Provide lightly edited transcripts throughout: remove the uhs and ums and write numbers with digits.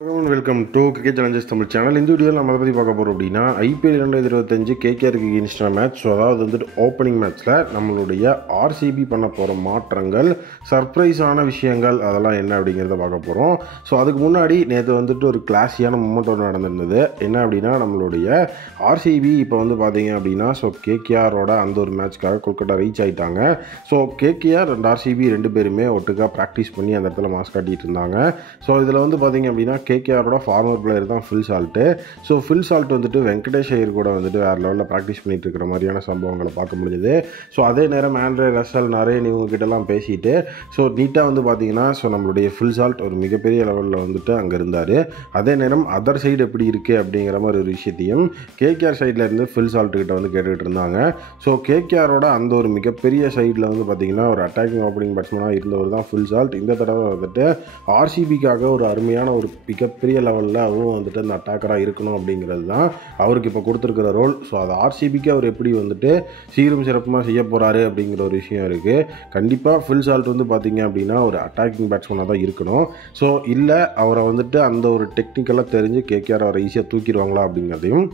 Welcome to cricket Challengers Tamil channel. இந்த வீடியோவில் நம்ம அதை பற்றி பார்க்க போகிறோம் அப்படின்னா ஐபிஎல் 2025 கேகேஆருக்கு எகென்ஸ்டான மேட்ச். ஸோ அதாவது வந்துட்டு ஓப்பனிங் மேட்ச்சில் நம்மளுடைய ஆர்சிபி பண்ண போகிற மாற்றங்கள், சர்ப்ரைஸான விஷயங்கள், அதெல்லாம் என்ன அப்படிங்கிறத பார்க்க போகிறோம். ஸோ அதுக்கு முன்னாடி நேற்று வந்துட்டு ஒரு கிளாஸியான மூமெண்ட் ஒன்று நடந்திருந்தது. என்ன அப்படின்னா நம்மளுடைய ஆர்சிபி இப்போ வந்து பார்த்தீங்க அப்படின்னா கேகேஆரோட அந்த ஒரு மேட்ச்க்காக கொல்கட்டா ரீச் ஆகிட்டாங்க. ஸோ கேகேஆர் அண்ட் ஆர்சிபி ரெண்டு பேருமே ஒட்டுக்காக ப்ராக்டிஸ் பண்ணி அந்த இடத்துல மாஸ் காட்டிகிட்டு இருந்தாங்க. ஸோ இதில் வந்து பார்த்தீங்க அப்படின்னா கேகேஆரோட ஃபார்மர் பிளேயர் தான் fill salt. So Phil Salt வந்துட்டு வெங்கடேஷ் ஐயர் கூட வந்துட்டு வேறு லெவலில் ப்ராக்டிஸ் பண்ணிட்டு இருக்கிற மாதிரியான சம்பவங்களை பார்க்க முடியுது. ஸோ அதே நேரம் ஆண்ட்ரே ரசல் நரேன் இவங்ககிட்டலாம் பேசிட்டு ஸோ நீட்டாக வந்து பார்த்தீங்கன்னா நம்மளுடைய ஃபில் சால்ட் ஒரு மிகப்பெரிய லெவலில் வந்துட்டு அங்கே இருந்தார். அதே நேரம் அதர் சைடு எப்படி இருக்குது அப்படிங்கிற மாதிரி ஒரு விஷயத்தையும் கேகேஆர் சைடில் இருந்து ஃபில் சால்ட்டுக்கிட்ட வந்து கேட்டுக்கிட்டு இருந்தாங்க. ஸோ கேகேஆரோட அந்த ஒரு மிகப்பெரிய சைடில் வந்து பார்த்தீங்கன்னா ஒரு அட்டாக்கிங் ஓப்பனிங் பேட்ஸ்மேனாக இருந்தவர் தான் ஃபில் சால்ட். இந்த தடவை வந்துட்டு ஆர்சிபிக்காக ஒரு அருமையான ஒரு மிகப்பெரிய லெவலில் அவரும் வந்துட்டு அந்த அட்டாக்கராக இருக்கணும் அப்படிங்கிறது தான் அவருக்கு இப்போ கொடுத்துருக்கிற ரோல். ஸோ அது ஆர்சிபிக்கு அவர் எப்படி வந்துட்டு சீரும் சிறப்புமாக செய்ய போகிறாரு அப்படிங்கிற ஒரு விஷயம் இருக்குது. கண்டிப்பாக ஃபில் சால்ட் வந்து பார்த்தீங்க அப்படின்னா ஒரு அட்டாக்கிங் பேட்ஸ்மேனாக தான் இருக்கணும். ஸோ இல்லை அவரை வந்துட்டு அந்த ஒரு டெக்னிக்கலாக தெரிஞ்சு கேகேஆர் அவரை ஈஸியாக தூக்கிடுவாங்களா அப்படிங்கிறதையும்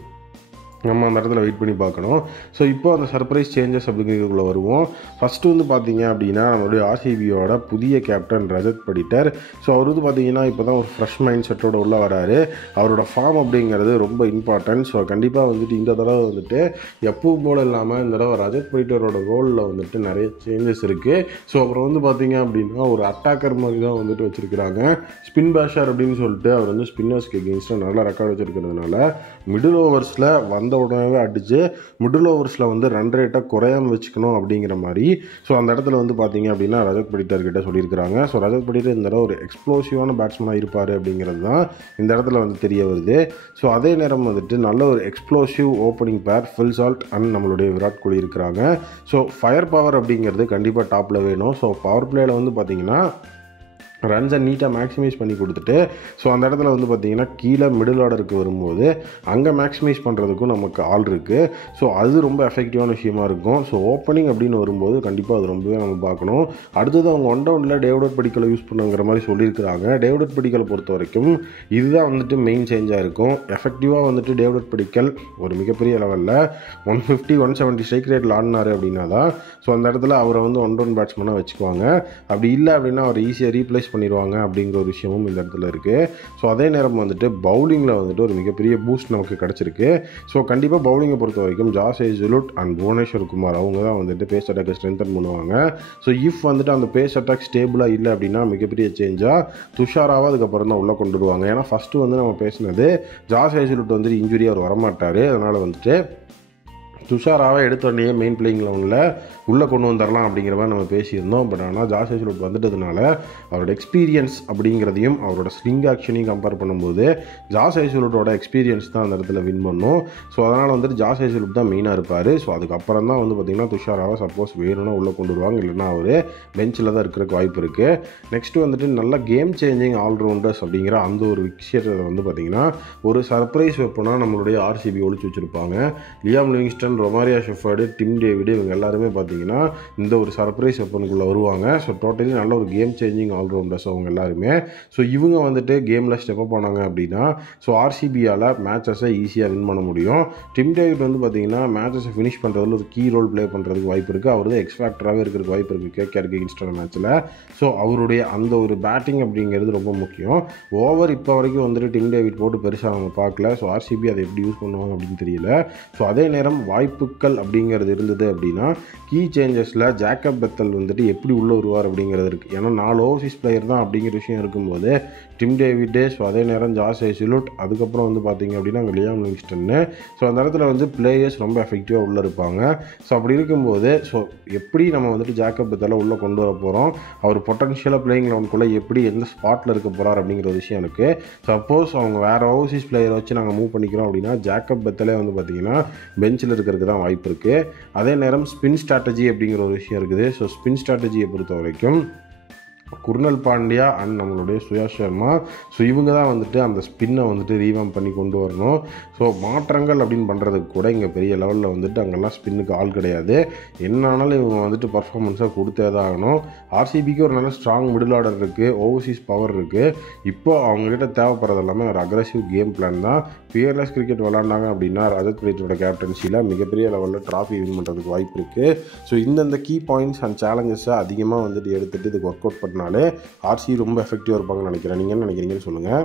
நம்ம அந்த இடத்துல வெயிட் பண்ணி பார்க்கணும். ஸோ இப்போ அந்த சர்ப்ரைஸ் சேஞ்சஸ் அப்படிங்கிறதுக்குள்ளே வருவோம். ஃபஸ்ட்டு வந்து பார்த்தீங்க அப்படின்னா நம்மளுடைய ஆர்சிபியோட புதிய கேப்டன் ரஜத் படிட்டர். ஸோ அவர் வந்து பார்த்தீங்கன்னா இப்போ தான் ஒரு ஃப்ரெஷ் மைண்ட் செட்டோட உள்ளே வராரு. அவரோட ஃபார்ம் அப்படிங்கிறது ரொம்ப இம்பார்ட்டன்ட். ஸோ கண்டிப்பாக வந்துட்டு இந்த தடவை வந்துட்டு எப்பவும் போல் இல்லாமல் இந்த தடவை ரஜத் படிட்டரோட ரோலில் வந்துட்டு நிறைய சேஞ்சஸ் இருக்குது. ஸோ அப்புறம் வந்து பார்த்தீங்க அப்படின்னா ஒரு அட்டாக்கர் மாதிரி தான் வந்துட்டு வச்சுருக்கிறாங்க. ஸ்பின் பேஷர் அப்படின்னு சொல்லிட்டு அவர் வந்து ஸ்பின்னர்ஸ்க்கு எகென்ஸ்டாக நல்ல ரெக்கார்டு வச்சுருக்கிறதுனால மிடில் ஓவர்ஸில் வந்த உடனே அடித்து மிடில் ஓவர்ஸில் வந்து ரன் ரேட்டை குறையாமல் வச்சுக்கணும் அப்படிங்கிற மாதிரி ஸோ அந்த இடத்துல வந்து பார்த்தீங்க அப்படின்னா ரஜத் படிட்டர்கிட்ட சொல்லியிருக்கிறாங்க. ஸோ ரஜத் படிட்டர் இந்த தடவை ஒரு எக்ஸ்ப்ளோசிவான பேட்ஸ்மேனாக இருப்பார் அப்படிங்கிறது தான் இந்த இடத்துல வந்து தெரிய வருது. ஸோ அதே நேரம் வந்துட்டு நல்ல ஒரு எக்ஸ்ப்ளோசிவ் ஓப்பனிங் பேர் ஃபில் சால்ட் அண்ட் நம்மளுடைய விராட் கோலி இருக்கிறாங்க. ஸோ ஃபயர் பவர் அப்படிங்கிறது கண்டிப்பாக டாப்பில் வேணும். ஸோ பவர் பிளேயில் வந்து பார்த்தீங்கன்னா ரன்ஸை நீட்டாக மேக்ஸிமைஸ் பண்ணி கொடுத்துட்டு ஸோ அந்த இடத்துல வந்து பார்த்திங்கன்னா கீழே மிடில் ஆர்டருக்கு வரும்போது அங்கே மேக்ஸிமைஸ் பண்ணுறதுக்கும் நமக்கு ஆள் இருக்குது. ஸோ அது ரொம்ப எஃபெக்டிவான விஷயமா இருக்கும். ஸோ ஓப்பனிங் அப்படின்னு வரும்போது கண்டிப்பாக அது ரொம்பவே நம்ம பார்க்கணும். அடுத்தது அவங்க ஒன் டவுனில் டேவிட் படிக்கலை யூஸ் பண்ணுங்கிற மாதிரி சொல்லியிருக்கிறாங்க. டேவிட் படிக்கலை பொறுத்த வரைக்கும் இதுதான் வந்துட்டு மெயின் சேஞ்சாக இருக்கும். எஃபெக்டிவாக வந்துட்டு டேவிட் படிக்கல் ஒரு மிகப்பெரிய லெவலில் 150 170 ஸ்ட்ரைக் ரேட்டில் ஆடினார் அப்படின்னா தான் ஸோ அந்த இடத்துல அவரை வந்து ஒன் டவுன் பேட்ஸ்மேனாக வச்சுக்குவாங்க. அப்படி இல்லை அப்படின்னா அவர் ஈஸியாக ரீப்ளேஸ் பண்ணிடுவாங்க அப்படிங்கிற ஒரு விஷயமும் இந்த இடத்துல இருக்குது. ஸோ அதே நேரம் வந்துட்டு பவுலிங்கில் வந்துட்டு ஒரு மிகப்பெரிய பூஸ்ட் நமக்கு கிடச்சிருக்கு. ஸோ கண்டிப்பாக பவுலிங்கை பொறுத்த வரைக்கும் ஜாஸ் ஹேசல்வுட் அண்ட் புவனேஸ்வர் குமார் அவங்க தான் வந்துட்டு பேஸ் அட்டாக்கை ஸ்ட்ரென்தன் பண்ணுவாங்க. ஸோ இஃப் வந்துட்டு அந்த பேஸ் அட்டாக் ஸ்டேபிளாக இல்லை அப்படின்னா மிகப்பெரிய சேஞ்சாக துஷாராவை அதுக்கப்புறம் தான் உள்ளே கொண்டு வருவாங்க. ஏன்னா ஃபஸ்ட்டு வந்து நம்ம பேசினது ஜாஸ் ஹேசல்வுட் வந்துட்டு இன்ஜுரி அவர் வரமாட்டார். அதனால் வந்துட்டு துஷாராவை எடுத்தோடனே மெயின் பிளேயிங் லெவனில் உள்ளே கொண்டு வந்துடலாம் அப்படிங்கிற மாதிரி நம்ம பேசியிருந்தோம். பட் ஆனால் ஜாஸ் ஹேசல்வுட் வந்துட்டதுனால அவரோட எக்ஸ்பீரியன்ஸ் அப்படிங்கிறதையும் அவரோட ஸ்விங் ஆக்ஷனையும் கம்பேர் பண்ணும்போது ஜாஸ் ஹேசல்வுட்டோட எக்ஸ்பீரியன்ஸ் தான் அந்த இடத்துல வின் பண்ணும். ஸோ அதனால் வந்துட்டு ஜாஸ் ஹேசல்வுட் தான் மெயினாக இருப்பார். ஸோ அதுக்கப்புறம் தான் வந்து பார்த்திங்கன்னா துஷாராவை சப்போஸ் வேணும்னா உள்ளே கொண்டு வருவாங்க, இல்லைன்னா அவர் பெஞ்சில் தான் இருக்கிறதுக்கு வாய்ப்பு இருக்குது. நெக்ஸ்ட்டு வந்துட்டு நல்ல கேம் சேஞ்சிங் ஆல்ரவுண்டர்ஸ் அப்படிங்கிற அந்த ஒரு விஷயத்தை வந்து பார்த்திங்கன்னா ஒரு சர்ப்ரைஸ் வெப்பனாக நம்மளுடைய ஆர்சிபி ஒழிச்சு வச்சுருப்பாங்க. Liam Livingstone, Romario Shepherd, Tim David இவங்க எல்லாருமே பார்த்தீங்கன்னா இந்த ஒரு சர்ப்ரைஸ் வெப்பனுக்குள்ளே வருவாங்க. ஸோ டோட்டலி நல்ல ஒரு கேம் சேஞ்சிங் ஆல்ரவுண்டர்ஸ் அவங்க எல்லாருமே. ஸோ இவங்க வந்துட்டு கேமில் ஸ்டெப் அப் ஆனாங்க அப்படின்னா ஸோ ஆர்சிபியால் மேட்சஸை ஈஸியாக வின் பண்ண முடியும். டிம் டேவிட் வந்து பார்த்தீங்கன்னா மேட்சஸை ஃபினிஷ் பண்ணுறதுல ஒரு கீ ரோல் ப்ளே பண்ணுறதுக்கு வாய்ப்பு இருக்குது. அவர் தான் எக்ஸ்பேக்டராகவே இருக்கிறதுக்கு வாய்ப்பு இருக்குது கேகேஆருக்கு எகென்ஸ்டான மேட்ச்சில். ஸோ அவருடைய அந்த ஒரு பேட்டிங் அப்படிங்கிறது ரொம்ப முக்கியம். ஓவர் இப்போ வரைக்கும் வந்துட்டு டிம் டேவிட் போட்டு பெருசாக நம்ம பார்க்கல. ஸோ ஆர்சிபி அதை எப்படி யூஸ் பண்ணுவாங்க அப்படின்னு தெரியல. ஸோ அதே நேரம் வாய்ப்புகள் அப்படிங்கிறது இருந்தது அப்படின்னா கீ சேஞ்சஸில் ஜேக்கப் பெத்தல் வந்துட்டு எப்படி உள்ளே வருவார் அப்படிங்கிறது இருக்குது. ஏன்னா 4 ஓவர்சீஸ் பிளேயர் தான் அப்படிங்கிற விஷயம் இருக்கும்போது டிம் டேவிட், ஸோ அதே நேரம் ஜாஸ் ஹேசல்வுட், அதுக்கப்புறம் வந்து பார்த்திங்க அப்படின்னா அங்கே லியாம் லிவிங்ஸ்டன்னு. ஸோ அந்த இடத்துல வந்து பிளேயர்ஸ் ரொம்ப எஃபெக்டிவாக உள்ளே இருப்பாங்க. ஸோ அப்படி இருக்கும்போது ஸோ எப்படி நம்ம வந்துட்டு ஜேக்கப் பெத்தலை உள்ளே கொண்டு வர போகிறோம், அவர் பொட்டன்ஷியலாக பிளேயிங் லெவனுக்குள்ளே எப்படி எந்த ஸ்பாட்டில் இருக்க போகிறார் அப்படிங்கிற ஒரு விஷயம் இருக்குது. சப்போஸ் அவங்க வேறு ஓவர்சீஸ் பிளேயரை வச்சு நாங்கள் மூவ் பண்ணிக்கிறோம் அப்படின்னா ஜேக்கப் பெத்தலே வந்து பார்த்திங்கன்னா பெஞ்சில் இருக்கிறதுக்கு தான் வாய்ப்பு இருக்குது. அதே நேரம் ஸ்பின் ஸ்ட்ராட்டஜி அப்படிங்கிற ஒரு விஷயம் இருக்குது. ஸோ ஸ்பின் ஸ்ட்ராட்டஜியை பொறுத்த வரைக்கும் குர்னல் பாண்டியா அண்ட் நம்மளுடைய சுயாஷ் சர்மா. ஸோ இவங்க தான் வந்துட்டு அந்த ஸ்பின்னை வந்துட்டு ரீவாம் பண்ணி கொண்டு வரணும். ஸோ மாற்றங்கள் அப்படின்னு பண்ணுறதுக்கு கூட இங்கே பெரிய லெவலில் வந்துட்டு அங்கெல்லாம் ஸ்பின்னுக்கு ஆள் கிடையாது. என்ன ஆனாலும் இவங்க வந்துட்டு பர்ஃபார்மன்ஸாக கொடுத்தே தான் ஆகணும். ஆர்சிபிக்கு ஒரு நல்ல ஸ்ட்ராங் மிடில் ஆர்டர் இருக்குது, ஓவர்சீஸ் பவர் இருக்குது. இப்போ அவங்ககிட்ட தேவைப்படுறது எல்லாமே ஒரு அக்ரெசிவ் கேம் பிளான் தான். பியர்லெஸ் கிரிக்கெட் விளாண்டாங்க அப்படின்னா ரஜத் பட்டிதாரோட கேப்டன்சியில் மிகப்பெரிய லெவலில் ட்ராஃபி வின் பண்ணுறதுக்கு வாய்ப்பு இருக்குது. ஸோ இந்தந்த கீ பாயிண்ட்ஸ் அண்ட் சேலஞ்சஸை அதிகமாக வந்துட்டு எடுத்துகிட்டு இதுக்கு ஒர்க் அவுட் பண்ணாலே ஆர்சி ரொம்ப எஃபெக்டிவாக இருப்பாங்கன்னு நினைக்கிறேன். நீங்கள் என்ன நினைக்கிறீங்கன்னு சொல்லுங்கள்.